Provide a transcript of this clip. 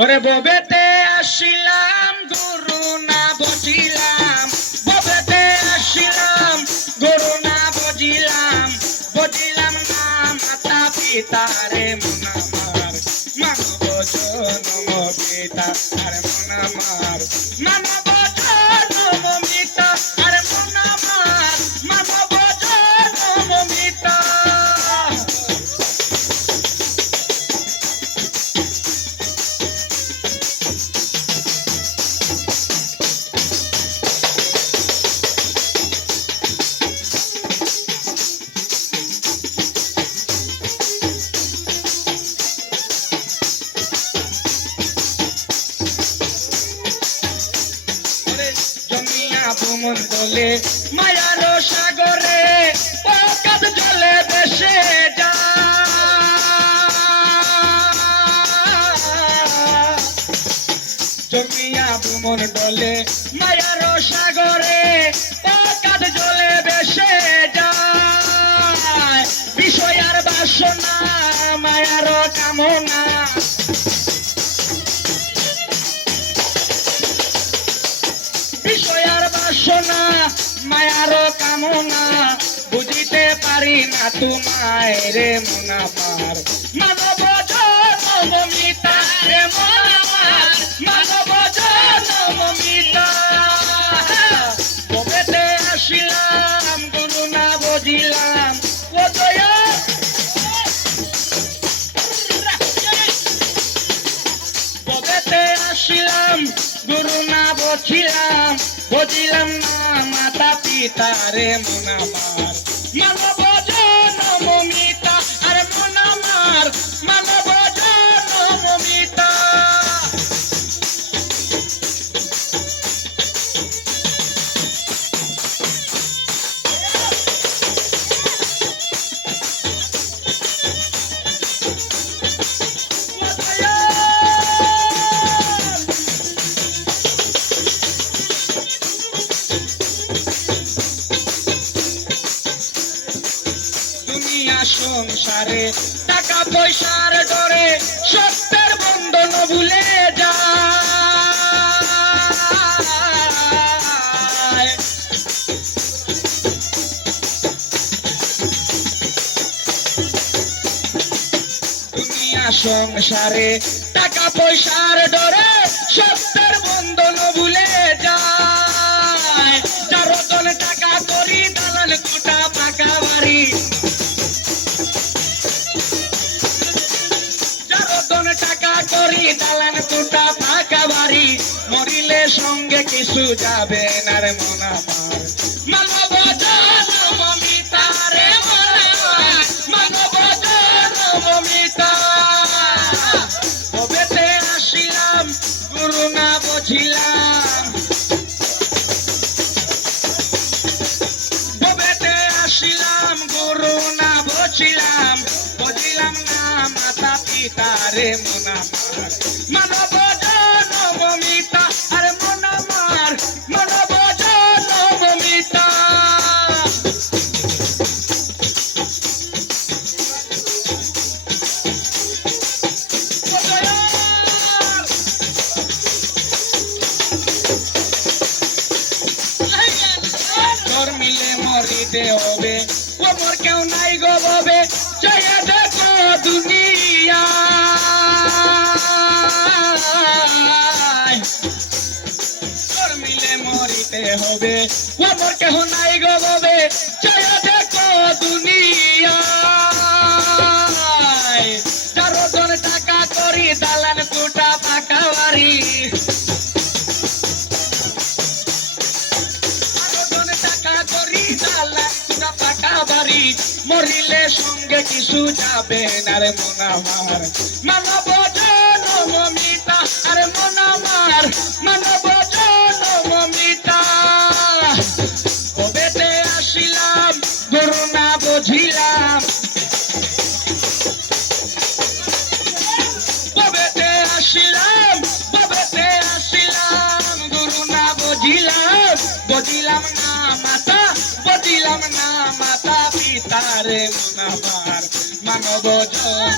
ওরে ববেতে আসিলাম গুরু না বজিলাম, ববেতে আসিলাম গুরু না বজিলাম, বজিলাম না মাতা পিতা রে মন আমার মানব জনম পিতা আরে মন আমার মানব জনম পিতা আরে মন আমার মানব জনম পিতা। মন্ডলে মায়ার সাগরে পকাত জলে দেশে যা জমিয়া ভূমন্ডলে মায়ার সাগরে পকাত জলে বেশে যায় বিষয়ার বাসনা মায়ার কামনা বিষয়ার বাসনা মায়ার কামনা বুঝিতে পারি না তোমায় রে মন আমার মানব জনমিতা রে মন আমার মানব জনমিতা। ববেতে আসিলাম গুরু না বুঝিলাম ও দয়া ববেতে আসিলাম গুরু না বছিলাম বুঝিলাম না মাতা পিতা রে মন আমার মানব জনমিতা আরে মন আমার মানব জনমিতা। সংসারে টাকা পয়সার ডরে সত্যের বন্ধন ভুলে যায় দুনিয়া সংসারে টাকা পয়সার ডরে সত্যের বন্ধন ভুলে যায় যার রতন টাকা করি দালান কোটা পাকা বাড়ি টাকা করি দালান কোটা পাকা বাড়ি মরিলে সঙ্গে কিছু যাবে না রে মন আমার মানব জনমিতা রে মন আমার মানব জনমিতা। ববেতে আসিলাম গুরু না বুঝিলাম ববেতে আসিলাম গুরু না বুঝিলাম বুঝিলাম না মাতা পিতা রে মন আমার মানব জনমিতা আরে মন আমার মানব জনমিতা। তোর মিলে মরিতে হবে ওমর কেউ নাই গো ববে জয়া দেখো দুনিয়া তোর মিলে মরিতে হবে ওমর কেউ নাই গো ববে জয়া দেখো দুনিয়া যারো জন টাকা করি দালান কোটা পাকা বাড়ি মরিলে সঙ্গে কিছু যাবে না রে মন আমার মানব জনমিতা আরে মন আমার মানব জনমিতা। ববেতে আসিলাম গুরু না বুঝিলাম ববেতে আসিলাম গুরু না বুঝিলাম বুঝিলাম না মাতা বুঝিলাম না মাতা পিতা রে মন আমার মানব জন